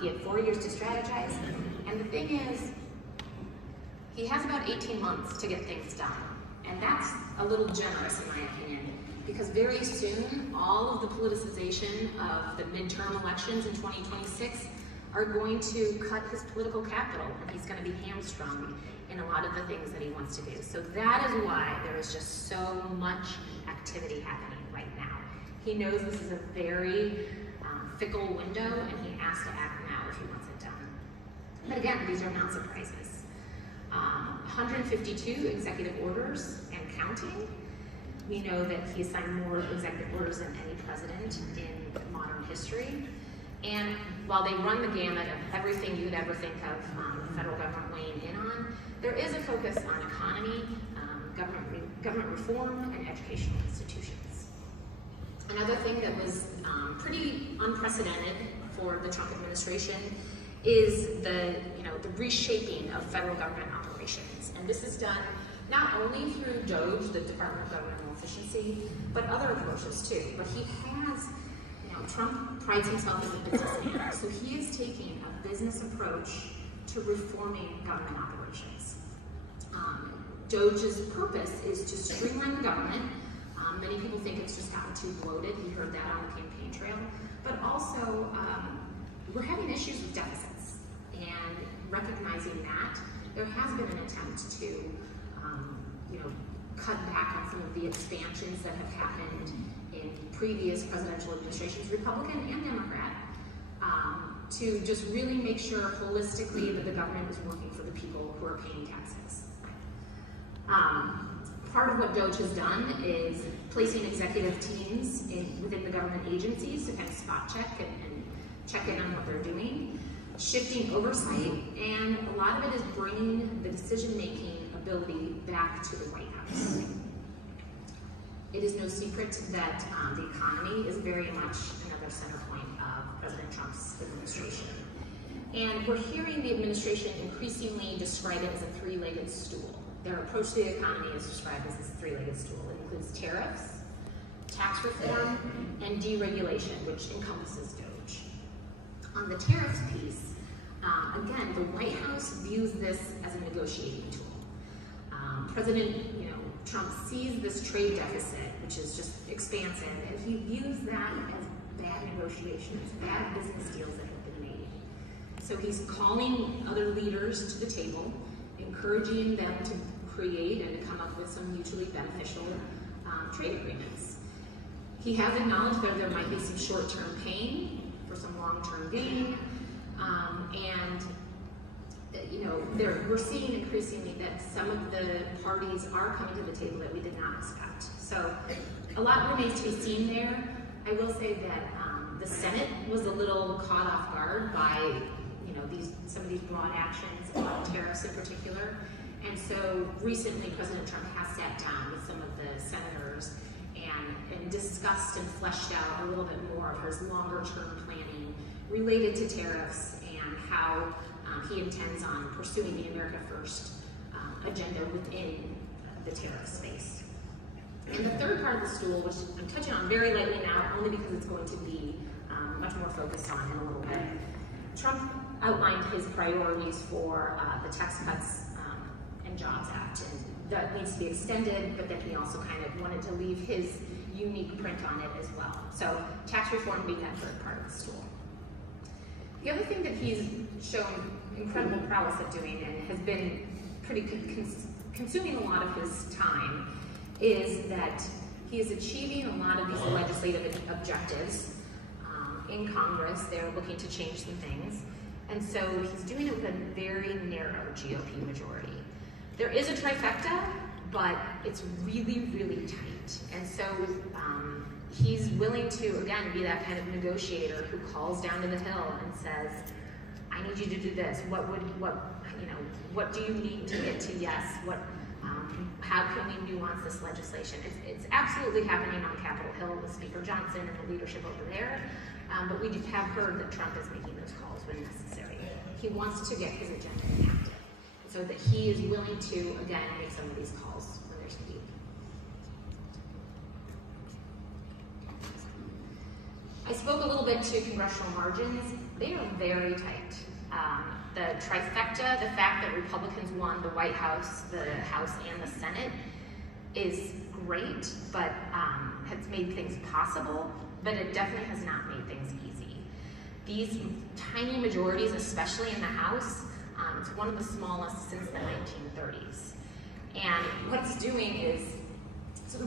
He had 4 years to strategize, and the thing is, he has about 18 months to get things done. And that's a little generous in my opinion, because very soon, all of the politicization of the midterm elections in 2026 are going to cut his political capital, and he's going to be hamstrung in a lot of the things that he wants to do. So that is why there is just so much activity happening right now. He knows this is a very fickle window, and he has to act now if he wants it done. But again, these are not surprises. 152 executive orders and counting. We know that he signed more executive orders than any president in modern history. And while they run the gamut of everything you'd ever think of the federal government weighing in on, there is a focus on economy, government reform, and educational institutions. Another thing that was pretty unprecedented for the Trump administration is the reshaping of federal government operations. And this is done not only through DOGE, the Department of Governmental Efficiency, but other approaches too. But he has, Trump prides himself as a businessman, so he is taking a business approach to reforming government operations. DOGE's purpose is to streamline the government. Many people think it's just gotten too bloated. We heard that on the campaign trail. But also, we're having issues with deficits. And recognizing that, there has been an attempt to, cut back on some of the expansions that have happened in previous presidential administrations, Republican and Democrat, to just really make sure holistically that the government is working for the people who are paying taxes. Part of what DOGE has done is placing executive teams within the government agencies to kind of spot check and check in on what they're doing, shifting oversight, and a lot of it is bringing the decision-making ability back to the White House. It is no secret that the economy is very much another center point of President Trump's administration. And we're hearing the administration increasingly describe it as a three-legged stool. Their approach to the economy is described as this three-legged stool. It includes tariffs, tax reform, and deregulation, which encompasses DOGE. On the tariffs piece, again, the White House views this as a negotiating tool. President Trump sees this trade deficit, which is just expansive, and he views that as bad negotiations, bad business deals that have been made. So he's calling other leaders to the table, encouraging them to create and to come up with some mutually beneficial trade agreements. He has acknowledged that there might be some short-term pain for some long-term gain, and we're seeing increasingly that some of the parties are coming to the table that we did not expect. So a lot remains to be seen there. I will say that the Senate was a little caught off guard by some of these broad actions on tariffs in particular. And so recently President Trump has sat down with some of the senators and discussed and fleshed out a little bit more of his longer term planning related to tariffs and how he intends on pursuing the America First agenda within the tariff space. And the third part of the stool, which I'm touching on very lightly now, only because it's going to be much more focused on in a little bit. Trump outlined his priorities for the Tax Cuts and Jobs Act, and that needs to be extended, but then he also kind of wanted to leave his unique print on it as well. So tax reform being that third part of the stool. The other thing that he's shown incredible prowess at doing and has been pretty consuming a lot of his time is that he is achieving a lot of these legislative objectives in Congress. They're looking to change some things. And so he's doing it with a very narrow GOP majority. There is a trifecta, but it's really, really tight. And so he's willing to, again, be that kind of negotiator who calls down to the hill and says, I need you to do this. What do you need to get to yes? How can we nuance this legislation? It's absolutely happening on Capitol Hill with Speaker Johnson and the leadership over there. But we have heard that Trump is making those calls when necessary. He wants to get his agenda enacted, so that he is willing to, again, make some of these calls when there's need. I spoke a little bit to congressional margins. They are very tight. The trifecta, the fact that Republicans won the White House, the House, and the Senate is great, but has made things possible, but it definitely has not made things easy. These tiny majorities, especially in the House, it's one of the smallest since the 1930s. And what it's doing is, so the